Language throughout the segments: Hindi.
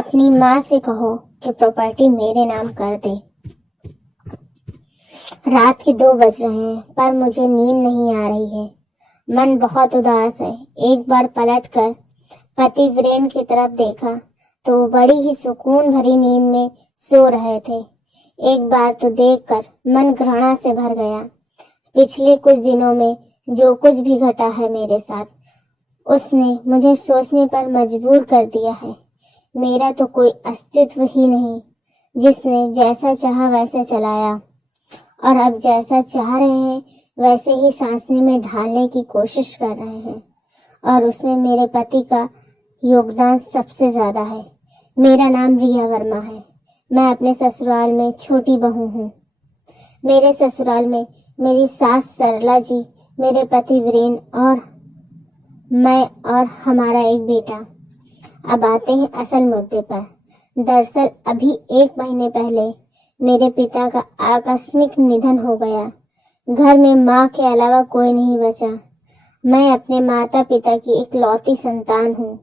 अपनी माँ से कहो कि प्रॉपर्टी मेरे नाम कर दे। रात के 2 बज रहे हैं पर मुझे नींद नहीं आ रही है। मन बहुत उदास है। एक बार पलटकर पति वीरेन की तरफ देखा तो वो बड़ी ही सुकून भरी नींद में सो रहे थे। एक बार तो देखकर मन घृणा से भर गया। पिछले कुछ दिनों में जो कुछ भी घटा है मेरे साथ, उसने मुझे सोचने पर मजबूर कर दिया है। मेरा तो कोई अस्तित्व ही नहीं, जिसने जैसा चाहा वैसा चलाया और अब जैसा चाह रहे हैं वैसे ही सांसने में ढालने की कोशिश कर रहे हैं। और उसमें मेरे पति का योगदान सबसे ज्यादा है। मेरा नाम रिया वर्मा है। मैं अपने ससुराल में छोटी बहू हूँ। मेरे ससुराल में मेरी सास सरला जी, मेरे पति वीरेन और मैं और हमारा एक बेटा। अब आते हैं असल मुद्दे पर। दरअसल अभी 1 महीने पहले मेरे पिता का आकस्मिक निधन हो गया। घर में माँ के अलावा कोई नहीं बचा। मैं अपने माता पिता की इकलौती संतान हूँ।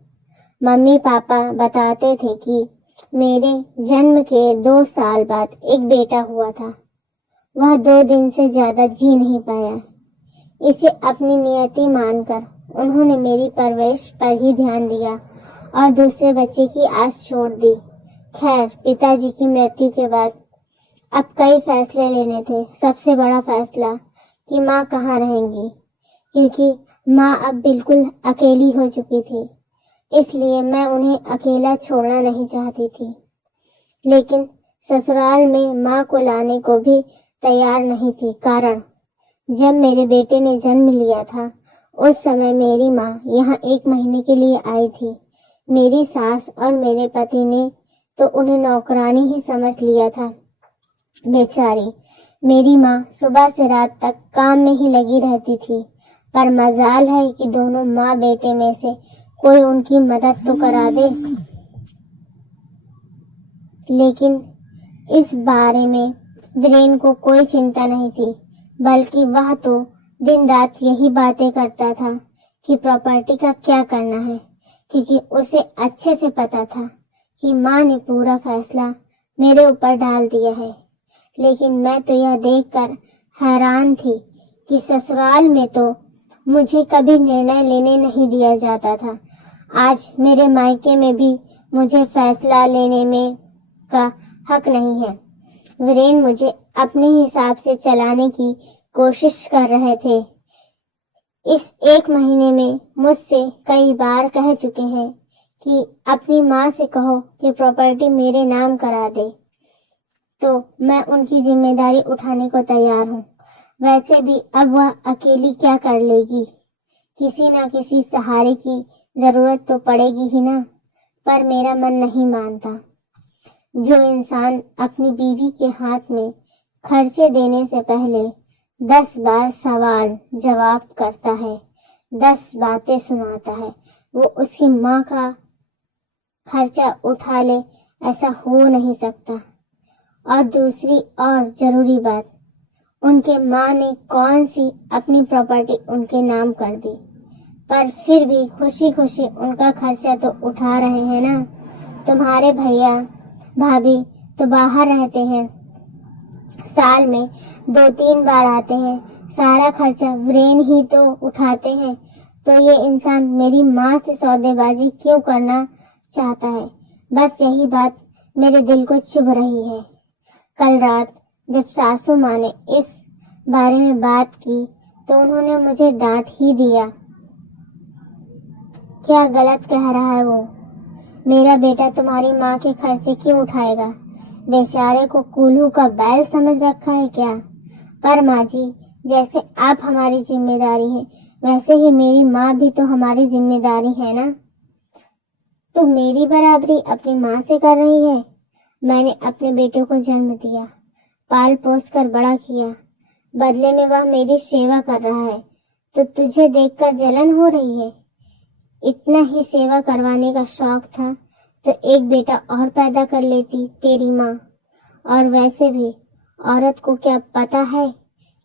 मम्मी पापा बताते थे कि मेरे जन्म के 2 साल बाद एक बेटा हुआ था। वह 2 दिन से ज्यादा जी नहीं पाया। इसे अपनी नियति मानकर उन्होंने मेरी परवरिश पर ही ध्यान दिया और दूसरे बच्चे की आस छोड़ दी। खैर, पिताजी की मृत्यु के बाद अब कई फैसले लेने थे। सबसे बड़ा फैसला कि माँ कहाँ रहेंगी, क्योंकि माँ अब बिल्कुल अकेली हो चुकी थी। इसलिए मैं उन्हें अकेला छोड़ना नहीं चाहती थी, लेकिन ससुराल में माँ को लाने को भी तैयार नहीं थी। कारण जब मेरे बेटे ने जन्म लिया था उस समय मेरी माँ यहाँ 1 महीने के लिए आई थी। मेरी सास और मेरे पति ने तो उन्हें नौकरानी ही समझ लिया था। बेचारी मेरी माँ सुबह से रात तक काम में ही लगी रहती थी, पर मजाल है कि दोनों माँ बेटे में से कोई उनकी मदद तो करा दे। लेकिन इस बारे में वीरेन को कोई चिंता नहीं थी, बल्कि वह तो दिन रात यही बातें करता था कि प्रॉपर्टी का क्या करना है, क्योंकि उसे अच्छे से पता था कि माँ ने पूरा फैसला मेरे ऊपर डाल दिया है। लेकिन मैं तो यह देखकर हैरान थी कि ससुराल में तो मुझे कभी निर्णय लेने नहीं दिया जाता था। आज मेरे मायके में भी मुझे फैसला लेने में का हक नहीं है। वीरेन मुझे अपने हिसाब से चलाने की कोशिश कर रहे थे। इस 1 महीने में मुझसे कई बार कह चुके हैं कि अपनी माँ से कहो कि प्रॉपर्टी मेरे नाम करा दे, तो मैं उनकी जिम्मेदारी उठाने को तैयार हूँ। वैसे भी अब वह अकेली क्या कर लेगी, किसी ना किसी सहारे की जरूरत तो पड़ेगी ही ना। पर मेरा मन नहीं मानता। जो इंसान अपनी बीवी के हाथ में खर्चे देने से पहले 10 बार सवाल जवाब करता है, 10 बातें सुनाता है, वो उसकी माँ का खर्चा उठा ले, ऐसा हो नहीं सकता। और दूसरी और जरूरी बात, उनके माँ ने कौन सी अपनी प्रॉपर्टी उनके नाम कर दी, पर फिर भी खुशी खुशी उनका खर्चा तो उठा रहे हैं ना। तुम्हारे भैया भाभी तो बाहर रहते हैं, साल में 2-3 बार आते हैं, सारा खर्चा वीरेन ही तो उठाते हैं। तो ये इंसान मेरी माँ से सौदेबाजी क्यों करना चाहता है? बस यही बात मेरे दिल को चुभ रही है। कल रात जब सासू माँ ने इस बारे में बात की तो उन्होंने मुझे डांट ही दिया। क्या गलत कह रहा है वो? मेरा बेटा तुम्हारी माँ के खर्चे क्यों उठाएगा? बेचारे को कूल्हू का बैल समझ रखा है क्या? पर माँ जी, जैसे आप हमारी जिम्मेदारी है, वैसे ही मेरी माँ भी तो हमारी जिम्मेदारी है ना। तो मेरी बराबरी अपनी माँ से कर रही है। मैंने अपने बेटे को जन्म दिया, पाल पोस कर बड़ा किया, बदले में वह मेरी सेवा कर रहा है, तो तुझे देखकर जलन हो रही है? इतना ही सेवा करवाने का शौक था तो एक बेटा और पैदा कर लेती तेरी माँ। और वैसे भी औरत को क्या पता है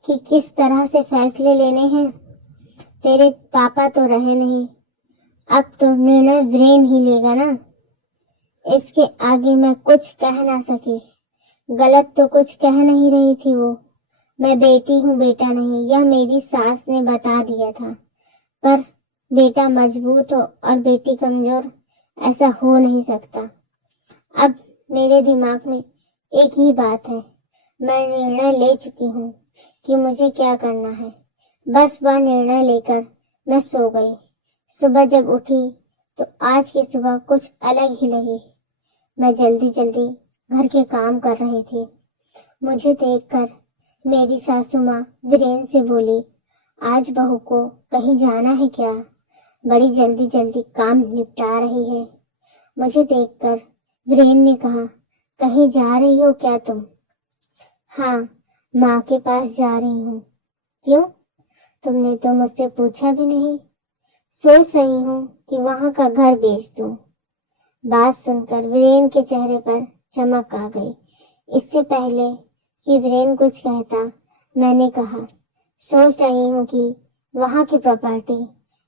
कि किस तरह से फैसले लेने हैं। तेरे पापा तो रहे नहीं, अब तो निर्णय वीरेन ही लेगा ना। इसके आगे मैं कुछ कह ना सकी। गलत तो कुछ कह नहीं रही थी वो। मैं बेटी हूँ, बेटा नहीं, यह मेरी सास ने बता दिया था। पर बेटा मजबूत हो और बेटी कमजोर, ऐसा हो नहीं सकता। अब मेरे दिमाग में एक ही बात है। मैं निर्णय ले चुकी हूँ कि मुझे क्या करना है। बस वह निर्णय लेकर मैं सो गई। सुबह जब उठी तो आज की सुबह कुछ अलग ही लगी। मैं जल्दी जल्दी घर के काम कर रही थी। मुझे देखकर मेरी सासू माँ वीरेन से बोली, आज बहू को कहीं जाना है क्या? बड़ी जल्दी जल्दी काम निपटा रही है। मुझे देखकर वीरेन ने कहा, कहीं जा रही हो क्या तुम? हाँ, माँ के पास जा रही हूँ। क्यों? तुमने तो मुझसे पूछा भी नहीं। सोच रही हूँ कि वहाँ का घर बेच दूँ। बात सुनकर वीरेन के चेहरे पर चमक आ गई। इससे पहले कि वीरेन कुछ कहता, मैंने कहा, सोच रही हूँ कि वहाँ की प्रॉपर्टी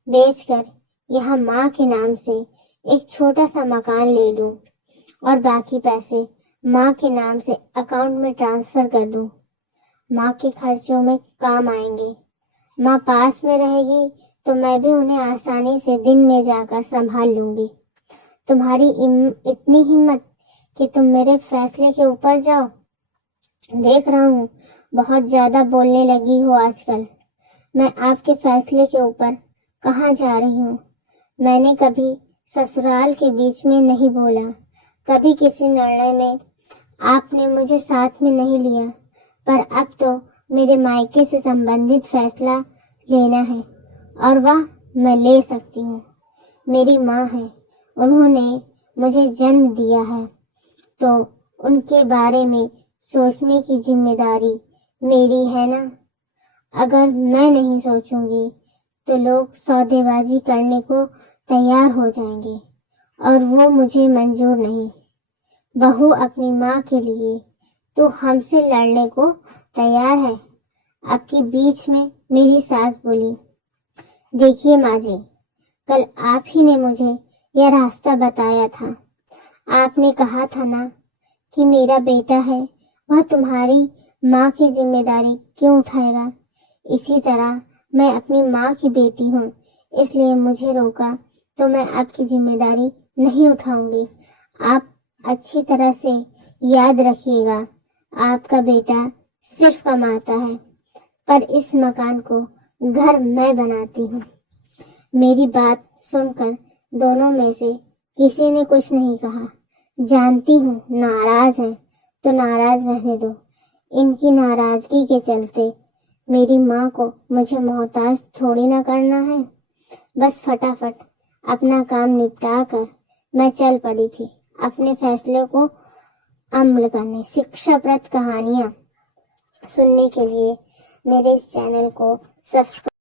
बेचकर यहाँ माँ के नाम से एक छोटा सा मकान ले लूँ और बाकी पैसे माँ के नाम से अकाउंट में ट्रांसफर कर दूँ। माँ के खर्चों में काम आएंगे। माँ पास में रहेगी तो मैं भी उन्हें आसानी से दिन में जाकर संभाल लूंगी। तुम्हारी इतनी हिम्मत कि तुम मेरे फैसले के ऊपर जाओ। देख रहा हूँ बहुत ज्यादा बोलने लगी हो आजकल। मैं आपके फैसले के ऊपर कहाँ जा रही हूँ? मैंने कभी ससुराल के बीच में नहीं बोला। कभी किसी निर्णय में आपने मुझे साथ में नहीं लिया। पर अब तो मेरे मायके से संबंधित फैसला लेना है और वह मैं ले सकती हूँ। मेरी माँ है, उन्होंने मुझे जन्म दिया है, तो उनके बारे में सोचने की जिम्मेदारी मेरी है ना। अगर मैं नहीं सोचूंगी तो लोग सौदेबाजी करने को तैयार हो जाएंगे और वो मुझे मंजूर नहीं। बहू अपनी माँ के लिए तो हमसे लड़ने को तैयार है। आपके बीच में मेरी सास बोली, देखिए माँ जी, कल आप ही ने मुझे यह रास्ता बताया था। आपने कहा था ना कि मेरा बेटा है, वह तुम्हारी माँ की जिम्मेदारी क्यों उठाएगा। इसी तरह मैं अपनी माँ की बेटी हूँ, इसलिए मुझे रोका तो मैं आपकी जिम्मेदारी नहीं उठाऊंगी। आप अच्छी तरह से याद रखिएगा, आपका बेटा सिर्फ कमाता है, पर इस मकान को घर मैं बनाती हूँ। मेरी बात सुनकर दोनों में से किसी ने कुछ नहीं कहा। जानती हूँ नाराज है तो नाराज रहने दो। इनकी नाराजगी के चलते मेरी माँ को मुझे मोहताज थोड़ी ना करना है। बस फटाफट अपना काम निपटा कर मैं चल पड़ी थी अपने फैसले को अमल करने। शिक्षाप्रद कहानियाँ सुनने के लिए मेरे इस चैनल को सब्सक्राइब